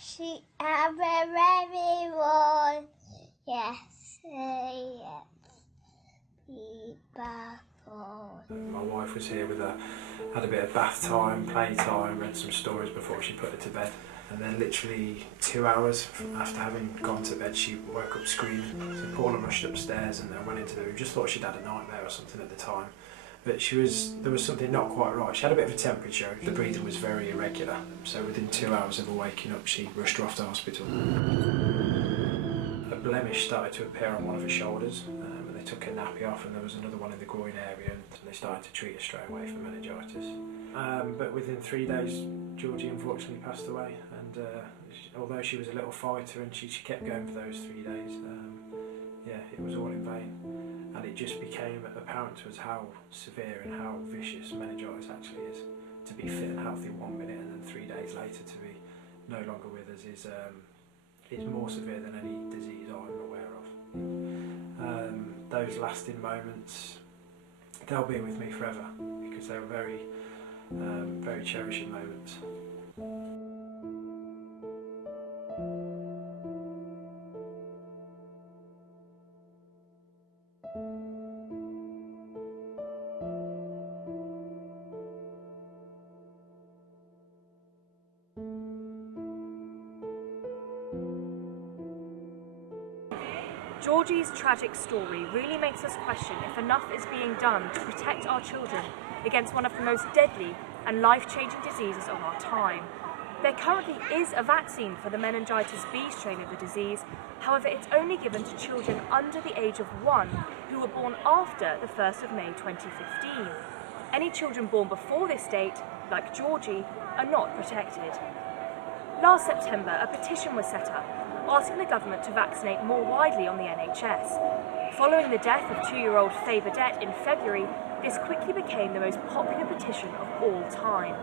She have a very one. Yes, yes. Be back on. My wife was here with her, had a bit of bath time, play time, read some stories before she put her to bed. And then literally 2 hours after having gone to bed, she woke up screaming. So Paula rushed upstairs and went into the room. Just thought she'd had a nightmare or something at the time. But there was something not quite right. She had a bit of a temperature. The breathing was very irregular. So within 2 hours of her waking up, she rushed her off to hospital. A blemish started to appear on one of her shoulders. And they took a nappy off, and there was another one in the groin area, and they started to treat her straight away for meningitis. But within 3 days, Georgie unfortunately passed away. And although she was a little fighter and she kept going for those 3 days, yeah, it was all in vain. And it just became apparent to us how severe and how vicious meningitis actually is. To be fit and healthy 1 minute and then 3 days later to be no longer with us is more severe than any disease I'm aware of. Those lasting moments, they'll be with me forever because they were very, very cherishing moments. Georgie's tragic story really makes us question if enough is being done to protect our children against one of the most deadly and life-changing diseases of our time. There currently is a vaccine for the meningitis B strain of the disease, however it's only given to children under the age of 1 who were born after the 1st of May 2015. Any children born before this date, like Georgie, are not protected. Last September, a petition was set up asking the government to vaccinate more widely on the NHS. Following the death of 2-year-old Faye Burdett in February, this quickly became the most popular petition of all time.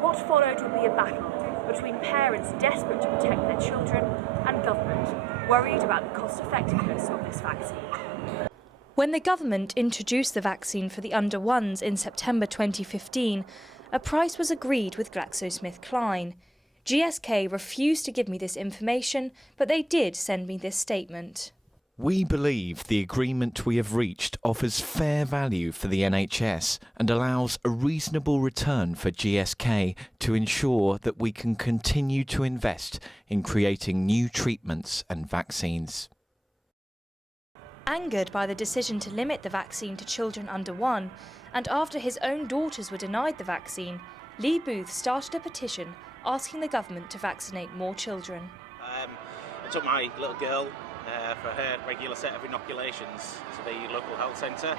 What followed would be a battle between parents desperate to protect their children and government, worried about the cost-effectiveness of this vaccine. When the government introduced the vaccine for the under 1s in September 2015, a price was agreed with GlaxoSmithKline. GSK refused to give me this information, but they did send me this statement. We believe the agreement we have reached offers fair value for the NHS and allows a reasonable return for GSK to ensure that we can continue to invest in creating new treatments and vaccines. Angered by the decision to limit the vaccine to children under 1, and after his own daughters were denied the vaccine, Lee Booth started a petition asking the government to vaccinate more children. I took my little girl for her regular set of inoculations to the local health centre,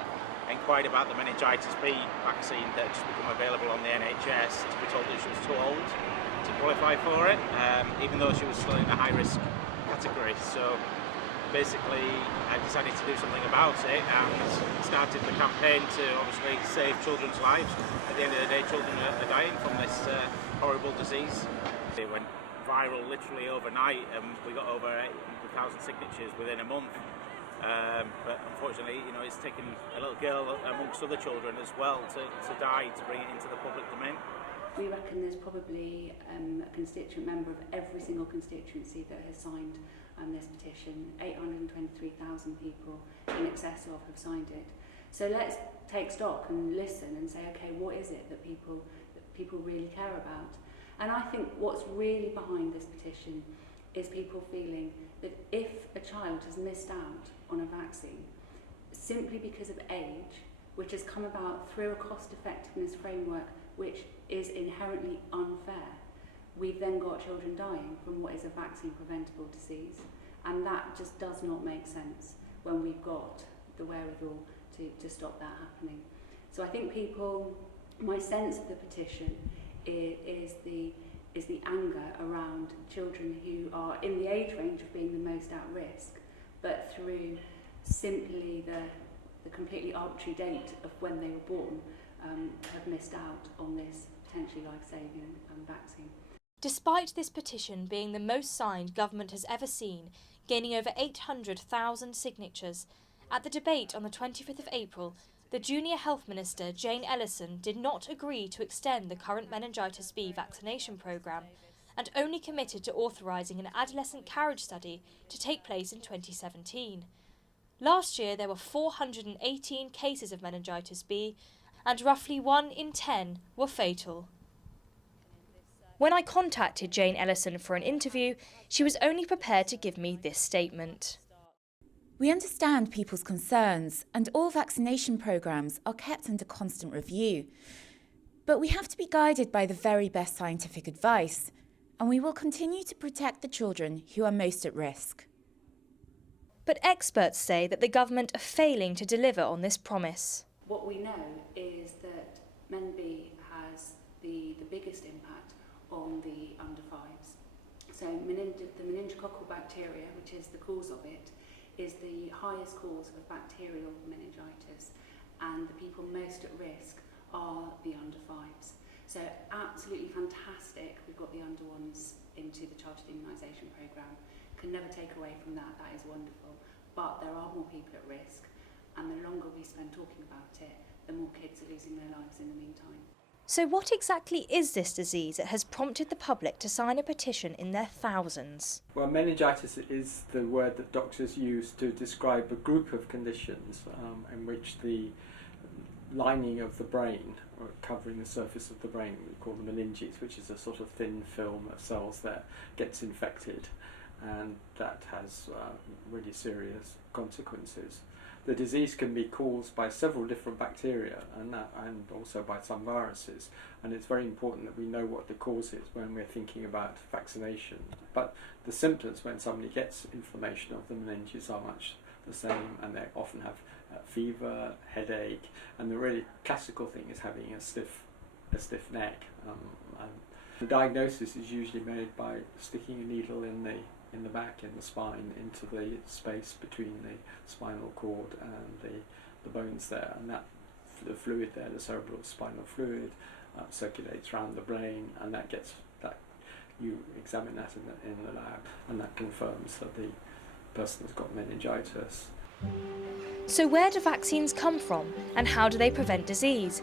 inquired about the meningitis B vaccine that had just become available on the NHS, to be told that she was too old to qualify for it, even though she was still in a high-risk category. So basically I decided to do something about it and started the campaign to obviously save children's lives. At the end of the day, children are dying from this horrible disease. It went viral literally overnight and we got over 800,000 signatures within a month. But unfortunately, you know, it's taken a little girl amongst other children as well to die to bring it into the public domain. We reckon there's probably a constituent member of every single constituency that has signed this petition. 823,000 people in excess of have signed it. So let's take stock and listen and say, okay, what is it that people really care about? And I think what's really behind this petition is people feeling that if a child has missed out on a vaccine simply because of age, which has come about through a cost-effectiveness framework which is inherently unfair, we've then got children dying from what is a vaccine-preventable disease. And that just does not make sense when we've got the wherewithal to stop that happening. So I think my sense of the petition is the anger around children who are in the age range of being the most at risk, but through simply the completely arbitrary date of when they were born, have missed out on this potentially life-saving vaccine. Despite this petition being the most signed government has ever seen, gaining over 800,000 signatures, at the debate on the 25th of April, the Junior Health Minister Jane Ellison did not agree to extend the current meningitis B vaccination programme and only committed to authorising an adolescent carriage study to take place in 2017. Last year there were 418 cases of meningitis B, and roughly 1 in 10 were fatal. When I contacted Jane Ellison for an interview, she was only prepared to give me this statement. We understand people's concerns, and all vaccination programmes are kept under constant review. But we have to be guided by the very best scientific advice, and we will continue to protect the children who are most at risk. But experts say that the government are failing to deliver on this promise. What we know is that Men B has the biggest impact on the under 5s. So the meningococcal bacteria, which is the cause of it, is the highest cause of bacterial meningitis, and the people most at risk are the under 5s. So absolutely fantastic we've got the under 1s into the chartered immunisation programme. Can never take away from that, that is wonderful. But there are more people at risk, and the longer we spend talking about it, the more kids are losing their lives in the meantime. So what exactly is this disease that has prompted the public to sign a petition in their thousands? Well, meningitis is the word that doctors use to describe a group of conditions in which the lining of the brain, or covering the surface of the brain, we call the meninges, which is a sort of thin film of cells that gets infected, and that has really serious consequences. The disease can be caused by several different bacteria and also by some viruses, and it's very important that we know what the cause is when we're thinking about vaccination. But the symptoms when somebody gets inflammation of the meninges are much the same, and they often have fever, headache, and the really classical thing is having a stiff neck. And the diagnosis is usually made by sticking a needle in the back, in the spine, into the space between the spinal cord and the bones there, and that the fluid there, the cerebral spinal fluid, circulates around the brain, and that you examine that in the lab, and that confirms that the person has got meningitis. So where do vaccines come from, and how do they prevent disease?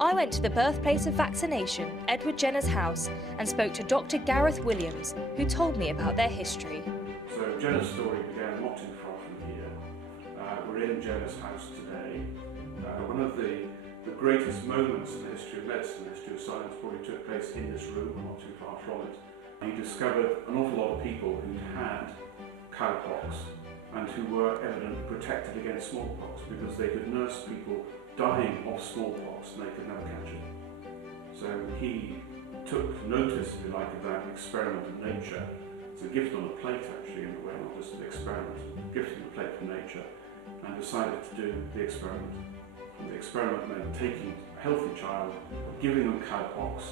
I went to the birthplace of vaccination, Edward Jenner's house, and spoke to Dr. Gareth Williams, who told me about their history. So Jenner's story began not too far from here. We're in Jenner's house today. One of the greatest moments in the history of medicine, the history of science, probably took place in this room, not too far from it. He discovered an awful lot of people who had cowpox and who were evidently protected against smallpox because they could nurse people dying of smallpox and they could never catch it. So he took notice, if you like, of that experiment of nature. It's a gift on a plate, actually, in a way, not just an experiment. Gift on a plate from nature, and decided to do the experiment. And the experiment meant taking a healthy child, giving them cowpox,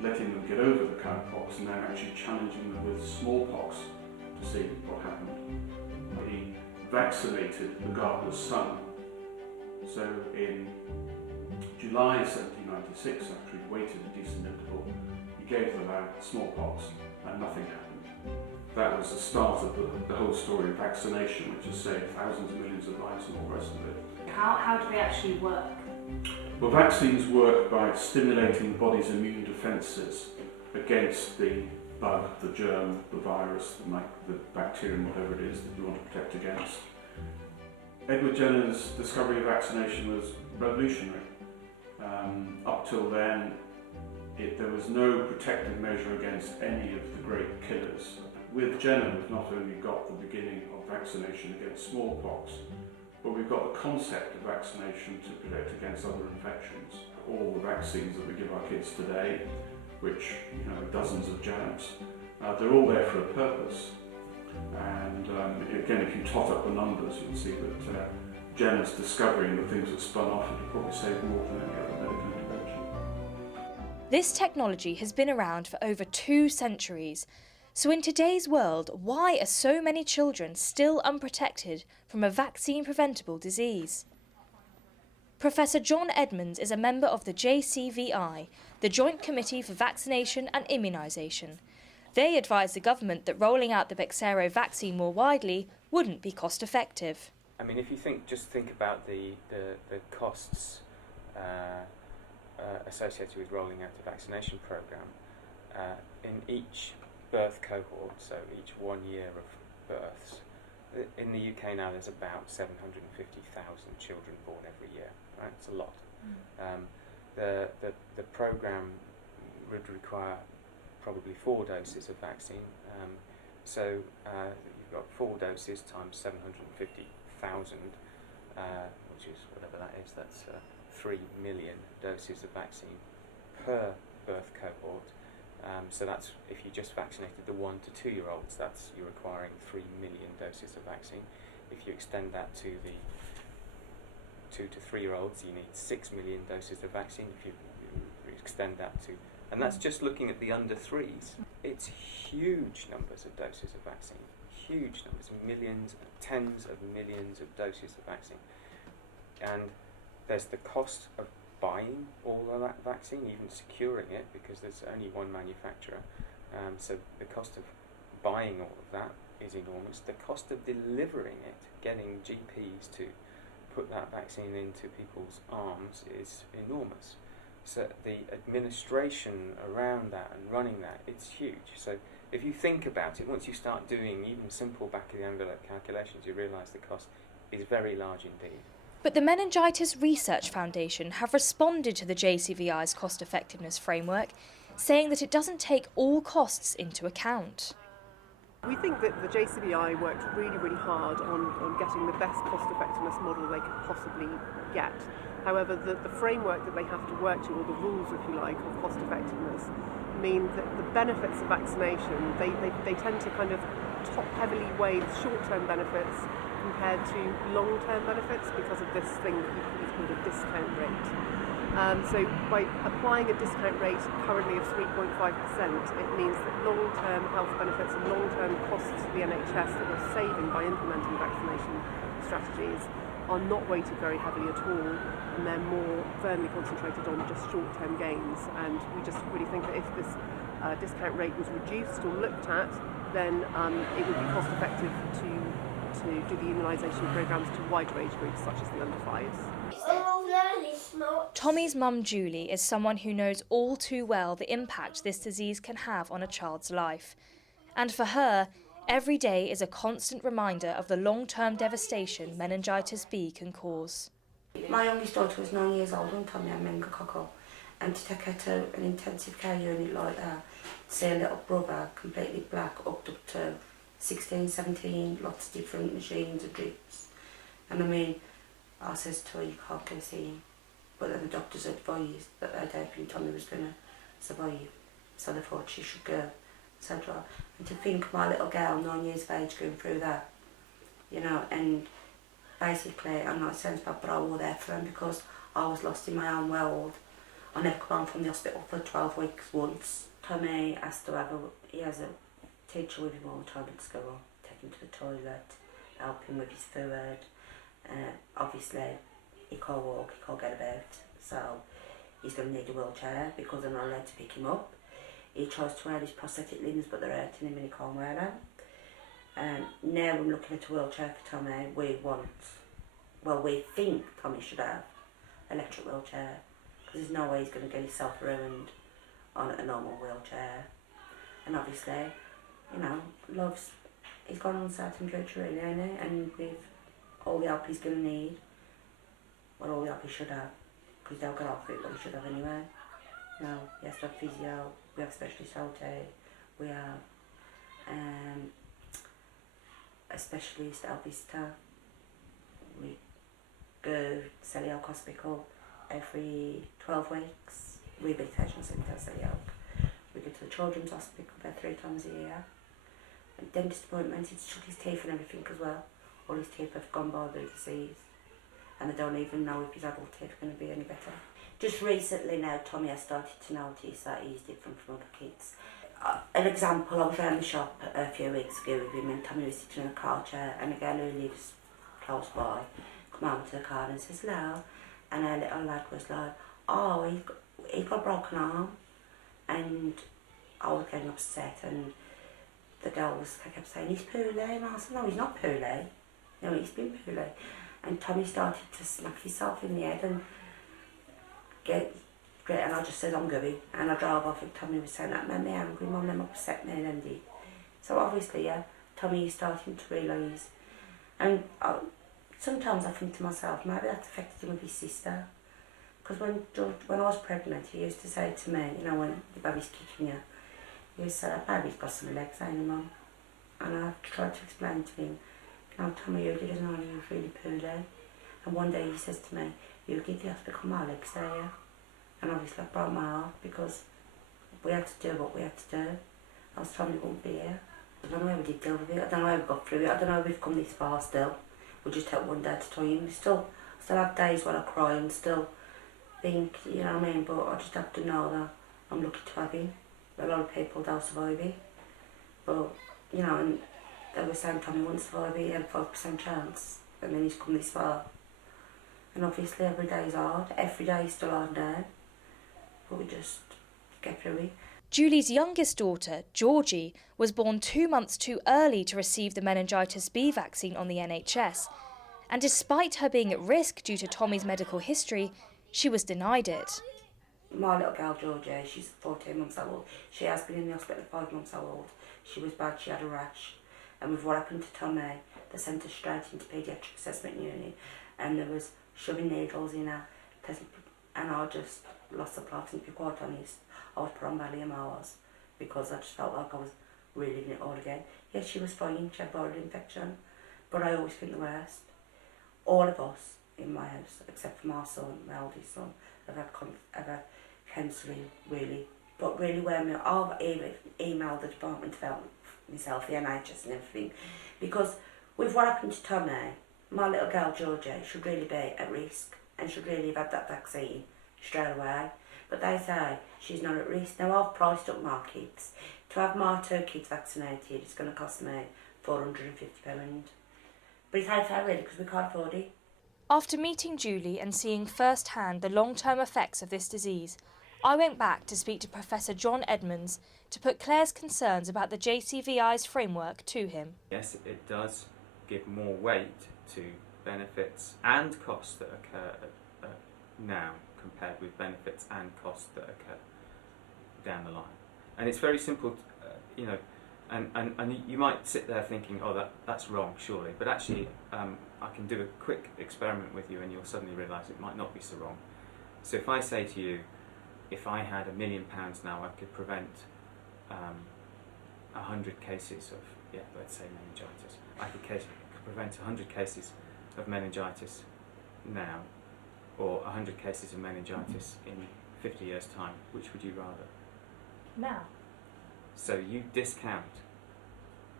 letting them get over the cowpox, and then actually challenging them with smallpox to see what happened. He vaccinated the gardener's son. So in July 1796, after he'd waited a decent interval, he gave the lad smallpox and nothing happened. That was the start of the whole story of vaccination, which has saved thousands of millions of lives and all the rest of it. How do they actually work? Well, vaccines work by stimulating the body's immune defences against the bug, the germ, the virus, the bacterium, whatever it is that you want to protect against. Edward Jenner's discovery of vaccination was revolutionary. Up till then, there was no protective measure against any of the great killers. With Jenner, we've not only got the beginning of vaccination against smallpox, but we've got the concept of vaccination to protect against other infections. All the vaccines that we give our kids today, which, dozens of jabs, they're all there for a purpose. And again, if you tot up the numbers, you'll see that Jenner's discovery and the things that spun off it will probably save more than any other medical intervention. This technology has been around for over 2 centuries. So in today's world, why are so many children still unprotected from a vaccine-preventable disease? Professor John Edmonds is a member of the JCVI, the Joint Committee for Vaccination and Immunisation. They advise the government that rolling out the Bexsero vaccine more widely wouldn't be cost-effective. I mean, if you think about the costs associated with rolling out the vaccination programme, in each birth cohort, so each 1 year of births, in the UK now there's about 750,000 children born every year. Right, it's a lot. The programme would require probably 4 doses of vaccine. So you've got 4 doses times 750,000, which is whatever that is. That's 3 million doses of vaccine per birth cohort. So that's if you just vaccinated the 1 to 2 year olds, that's you're requiring 3 million doses of vaccine. If you extend that to the 2 to 3 year olds, you need 6 million doses of vaccine. If you extend that to, and that's just looking at the under 3s. It's huge numbers of doses of vaccine, huge numbers, millions, tens of millions of doses of vaccine. And there's the cost of buying all of that vaccine, even securing it, because there's only one manufacturer. So the cost of buying all of that is enormous. The cost of delivering it, getting GPs to put that vaccine into people's arms, is enormous. So the administration around that and running that, it's huge. So if you think about it, once you start doing even simple back of the envelope calculations, you realise the cost is very large indeed. But the Meningitis Research Foundation have responded to the JCVI's cost effectiveness framework, saying that it doesn't take all costs into account. We think that the JCVI worked really, really hard on getting the best cost effectiveness model they could possibly get. However, the framework that they have to work to, or the rules, if you like, of cost effectiveness, mean that the benefits of vaccination, they tend to kind of top heavily weigh short-term benefits compared to long-term benefits because of this thing that you've called a discount rate. So by applying a discount rate currently of 3.5%, it means that long-term health benefits and long-term costs for the NHS that we're saving by implementing vaccination strategies are not weighted very heavily at all, and they're more firmly concentrated on just short-term gains. And we just really think that if this discount rate was reduced or looked at, then it would be cost-effective to do the immunisation programmes to wider age groups, such as the under 5s. Tommy's mum, Julie, is someone who knows all too well the impact this disease can have on a child's life. And for her, every day is a constant reminder of the long-term devastation meningitis B can cause. My youngest daughter was 9 years old when Tommy had meningococcal, and to take her to an intensive care unit like that, see a little brother completely black, up to 16, 17, lots of different machines and drips. And I mean, I says to her, you can't go see him. But then the doctors advised that they don't think Tommy was going to survive, so they thought she should go, etc. And to think my little girl, 9 years of age, going through that, you know, and basically, I'm not saying bad, but I was there for him because I was lost in my own world. I never come home from the hospital for 12 weeks once. Tommy has to have he has a teacher with him all the time at school, take him to the toilet, help him with his food. Obviously, he can't walk, he can't get about, so he's going to need a wheelchair because they're not allowed to pick him up. He tries to wear his prosthetic limbs, but they're hurting him and he can't wear them. Now I'm looking at a wheelchair for Tommy. We think Tommy should have an electric wheelchair because there's no way he's going to get himself around on a normal wheelchair. And obviously, you know, he's gone on certain drugs really, hasn't he? And with all the help he's going to need, well, all the help he should have, because they'll get off it what he should have anyway. You know, he has to have physio, we have specialist OT, we have a specialist visitor. We go to Selly Oak Hospital every 12 weeks, rehabilitation centre Selly Oak. We go to the Children's Hospital about 3 times a year. And dentist appointments, he's took his teeth and everything as well. All his teeth have gone by the disease, and they don't even know if his adult teeth are going to be any better. Just recently now, Tommy has started to notice that he's different from other kids. An example, I was around the shop a few weeks ago with him, and Tommy was sitting in a car chair, and a girl who lives close by come out to the car and says hello, and our little lad was like, oh, he got a broken arm, and I was getting upset, and the girl kept saying, he's poorly, and I said, no, he's not poorly, no, he's been poorly. And Tommy started to smack himself in the head and great, and I just said I'm going, and I drove off and Tommy was saying that made me angry, Mum, them upset me and ended. So obviously, yeah, Tommy is starting to realise, and sometimes I think to myself, maybe that's affected him with his sister, because when I was pregnant, he used to say to me, you know, when the baby's kicking you, he used to say, that baby's got some legs, ain't he, Mum? And I tried to explain to him, you know, Tommy, you didn't know he was really poorly. And one day he says to me, you get the hospital, my legs there, yeah? And obviously that broke my heart, because we had to do what we had to do. I was told we wouldn't be here. I don't know how we did deal with it, I don't know how we got through it, I don't know how we've come this far still. We just take one day at a time. We still have days when I cry and still think, you know what I mean, but I just have to know that I'm lucky to have him. A lot of people don't survive it. But, you know, and they were saying Tommy wouldn't survive it, he had a 5% chance, and then he's come this far. And obviously every day is hard, every day is still hard now, but we just get through it. Julie's youngest daughter, Georgie, was born 2 months too early to receive the meningitis B vaccine on the NHS. And despite her being at risk due to Tommy's medical history, she was denied it. My little girl, Georgie, she's 14 months old. She has been in the hospital 5 months old. She was bad, she had a rash. And with what happened to Tommy, they sent her straight into paediatric assessment unit, and there was shoving needles in her, and I just lost the plot, and to be quite honest. I was put on Valium, I was, because I just felt like I was reliving it all again. Yes, she was fine, she had viral infection, but I always think the worst. All of us in my house, except for my son, my oldest son, have had counselling, really. But really, I've emailed the Department of Health myself, the NHS and everything, because with what happened to Tommy, my little girl Georgie should really be at risk and should really have had that vaccine straight away. But they say she's not at risk. Now I've priced up my kids. To have my 2 kids vaccinated, it's going to cost me £450. But it's okay really, because we can't afford it. After meeting Julie and seeing firsthand the long-term effects of this disease, I went back to speak to Professor John Edmonds to put Claire's concerns about the JCVI's framework to him. Yes, it does give more weight to benefits and costs that occur now compared with benefits and costs that occur down the line. And it's very simple, you know, and you might sit there thinking, oh, that's wrong, surely. But actually, I can do a quick experiment with you and you'll suddenly realise it might not be so wrong. So if I say to you, if I had £1 million now, I could prevent 100 cases of, let's say meningitis. I could prevent 100 cases of meningitis now, or 100 cases of meningitis in 50 years' time. Which would you rather? Now. So you discount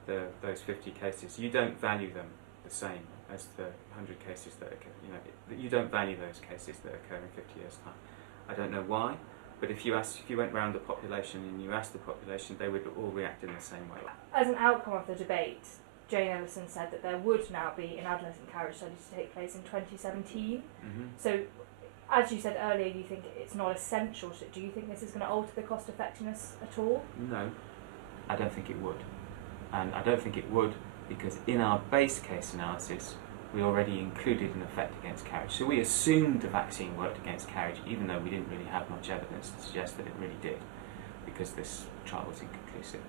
those 50 cases. You don't value them the same as the 100 cases that occur. You know, you don't value those cases that occur in 50 years' time. I don't know why, but if you went round the population and you asked the population, they would all react in the same way. As an outcome of the debate, Jane Ellison said that there would now be an adolescent carriage study to take place in 2017. Mm-hmm. So, as you said earlier, you think it's not essential. Do you think this is going to alter the cost effectiveness at all? No, I don't think it would. And I don't think it would because in our base case analysis, we already included an effect against carriage. So we assumed the vaccine worked against carriage, even though we didn't really have much evidence to suggest that it really did, because this trial was inconclusive.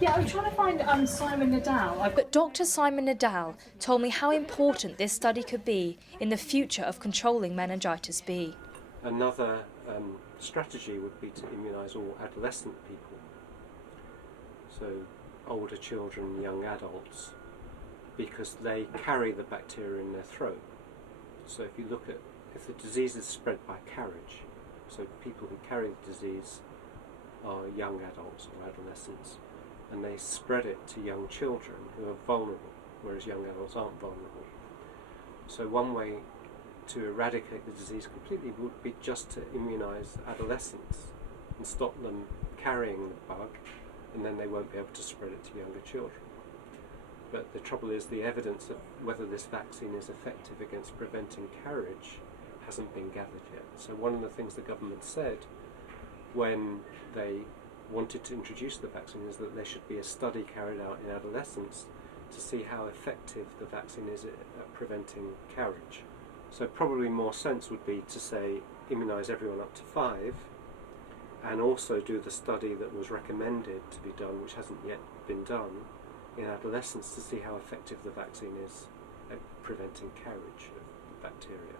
Yeah, I'm trying to find Simon Nadal. But Dr. Simon Nadal told me how important this study could be in the future of controlling meningitis B. Another strategy would be to immunise all adolescent people, so older children, young adults, because they carry the bacteria in their throat. So if you look at, if the disease is spread by carriage, so people who carry the disease are young adults or adolescents, and they spread it to young children who are vulnerable, whereas young adults aren't vulnerable. So one way to eradicate the disease completely would be just to immunise adolescents and stop them carrying the bug, and then they won't be able to spread it to younger children. But the trouble is the evidence of whether this vaccine is effective against preventing carriage hasn't been gathered yet. So one of the things the government said when they wanted to introduce the vaccine is that there should be a study carried out in adolescents to see how effective the vaccine is at preventing carriage. So probably more sense would be to say immunise everyone up to 5 and also do the study that was recommended to be done, which hasn't yet been done, in adolescents to see how effective the vaccine is at preventing carriage of bacteria.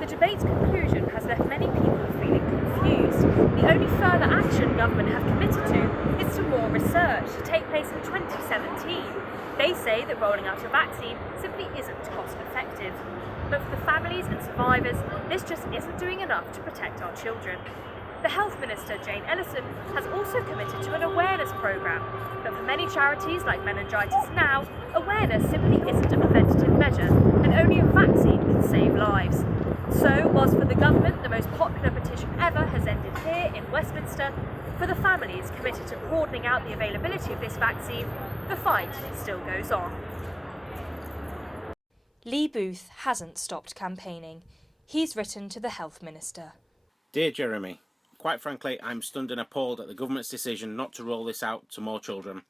The debate's conclusion has left many people feeling confused. The only further action government have committed to is to more research to take place in 2017. They say that rolling out a vaccine simply isn't cost effective. But for the families and survivors, this just isn't doing enough to protect our children. The Health Minister, Jane Ellison, has also committed to an awareness programme. But for many charities like Meningitis Now, awareness simply isn't a preventative measure, and only a vaccine can save lives. So, whilst for the government the most popular petition ever has ended here in Westminster, for the families committed to broadening out the availability of this vaccine, the fight still goes on. Lee Booth hasn't stopped campaigning. He's written to the Health Minister. Dear Jeremy, quite frankly, I'm stunned and appalled at the government's decision not to roll this out to more children.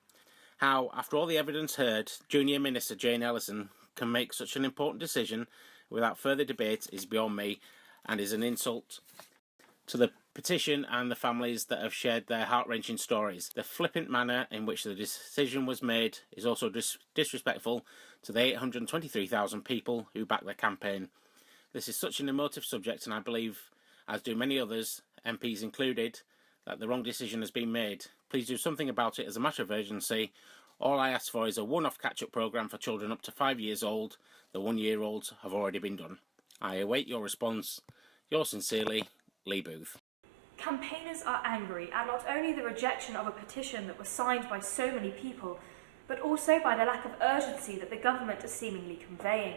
How, after all the evidence heard, Junior Minister Jane Ellison can make such an important decision without further debate is beyond me and is an insult to the petition and the families that have shared their heart-wrenching stories. The flippant manner in which the decision was made is also disrespectful to the 823,000 people who backed the campaign. This is such an emotive subject, and I believe, as do many others, MPs included, that the wrong decision has been made. Please do something about it as a matter of urgency. All I ask for is a one-off catch-up programme for children up to 5 years old. The 1-year-olds have already been done. I await your response. Yours sincerely, Lee Booth. Campaigners are angry at not only the rejection of a petition that was signed by so many people, but also by the lack of urgency that the government is seemingly conveying.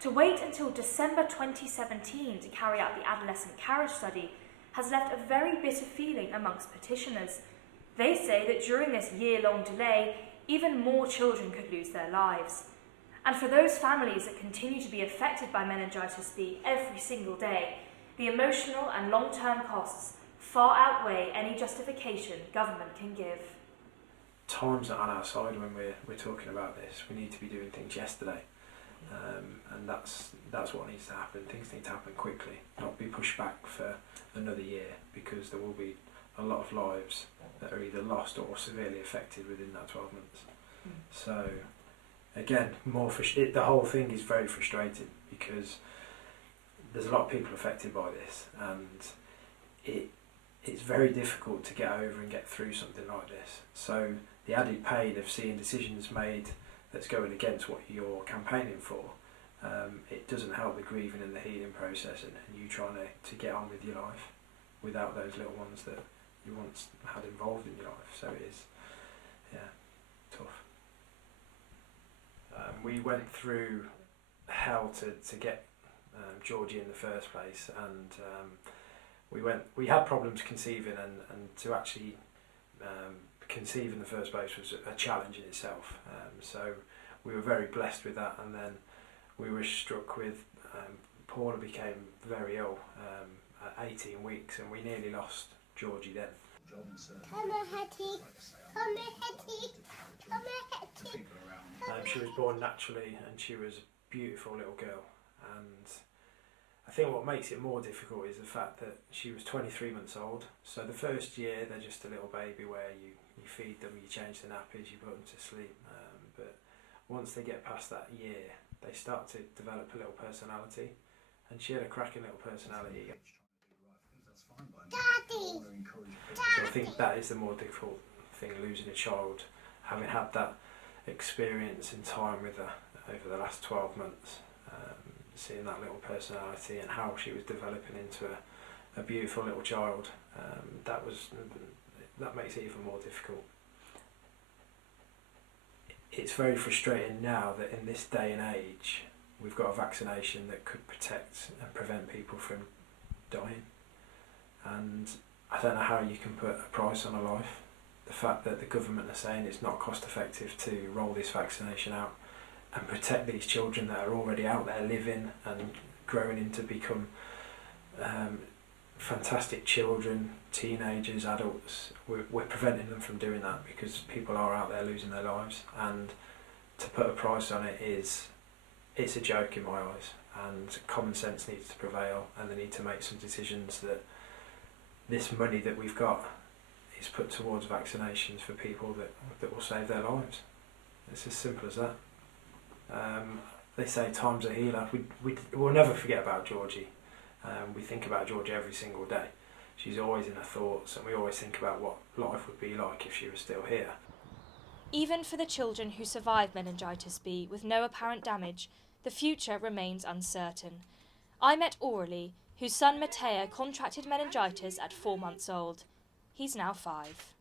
To wait until December 2017 to carry out the adolescent carriage study has left a very bitter feeling amongst petitioners. They say that during this year-long delay, even more children could lose their lives. And for those families that continue to be affected by meningitis B every single day, the emotional and long-term costs far outweigh any justification government can give. Time's not on our side when we're talking about this. We need to be doing things yesterday. And that's what needs to happen. Things need to happen quickly, not be pushed back for another year, because there will be a lot of lives that are either lost or severely affected within that 12 months. So again, the whole thing is very frustrating because there's a lot of people affected by this, and it's very difficult to get over and get through something like this. So the added pain of seeing decisions made that's going against what you're campaigning for, it doesn't help the grieving and the healing process and you trying to get on with your life without those little ones that you once had involved in your life. So it is, tough. We went through hell to get Georgie in the first place, and we had problems conceiving, and to actually conceive in the first place was a challenge in itself. So we were very blessed with that, and then we were struck with Paula became very ill at 18 weeks, and we nearly lost Georgie then. Come on, Hetty. Come on, Hetty. Come on, Hetty. She was born naturally, and she was a beautiful little girl. And I think what makes it more difficult is the fact that she was 23 months old. So the first year, they're just a little baby where you feed them, you change the nappies, you put them to sleep. But once they get past that year, they start to develop a little personality. And she had a cracking little personality. Daddy! So I think that is the more difficult thing, losing a child, having had that experience in time with her over the last 12 months, seeing that little personality and how she was developing into a beautiful little child, that makes it even more difficult. It's very frustrating now that in this day and age we've got a vaccination that could protect and prevent people from dying, and I don't know how you can put a price on a life. The fact that the government are saying it's not cost effective to roll this vaccination out and protect these children that are already out there living and growing into become fantastic children, teenagers, adults, we're preventing them from doing that because people are out there losing their lives, and to put a price on it's a joke in my eyes, and common sense needs to prevail, and they need to make some decisions that this money that we've got is put towards vaccinations for people that will save their lives. It's as simple as that. They say time's a healer. We'll never forget about Georgie. We think about Georgie every single day. She's always in our thoughts, and we always think about what life would be like if she was still here. Even for the children who survived meningitis B with no apparent damage, the future remains uncertain. I met Aurelie, whose son Matteo contracted meningitis at 4 months old. He's now 5.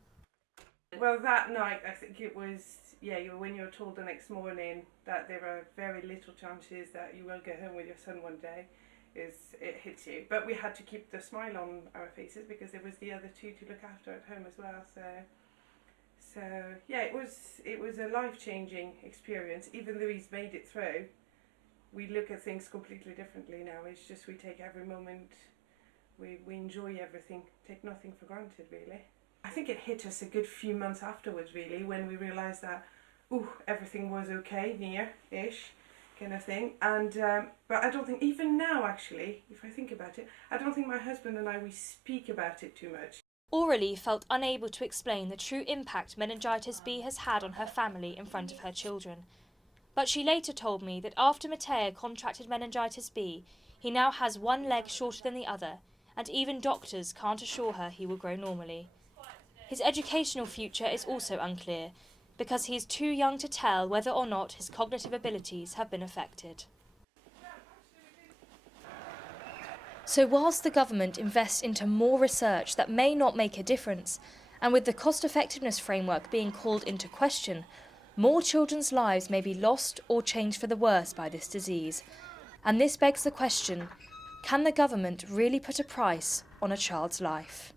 Well, that night, I think it was, when you were told the next morning that there are very little chances that you will get home with your son one day, it hits you. But we had to keep the smile on our faces because there was the other 2 to look after at home as well. So yeah, it was a life-changing experience. Even though he's made it through, we look at things completely differently now. It's just we take every moment, we enjoy everything, take nothing for granted really. I think it hit us a good few months afterwards really, when we realised that, everything was okay, near-ish kind of thing. And but I don't think, even now actually, if I think about it, I don't think my husband and we speak about it too much. Aurelie felt unable to explain the true impact meningitis B has had on her family in front of her children. But she later told me that after Matteo contracted meningitis B, he now has one leg shorter than the other, and even doctors can't assure her he will grow normally. His educational future is also unclear, because he is too young to tell whether or not his cognitive abilities have been affected. So whilst the government invests into more research that may not make a difference, and with the cost-effectiveness framework being called into question, more children's lives may be lost or changed for the worse by this disease. And this begs the question, can the government really put a price on a child's life?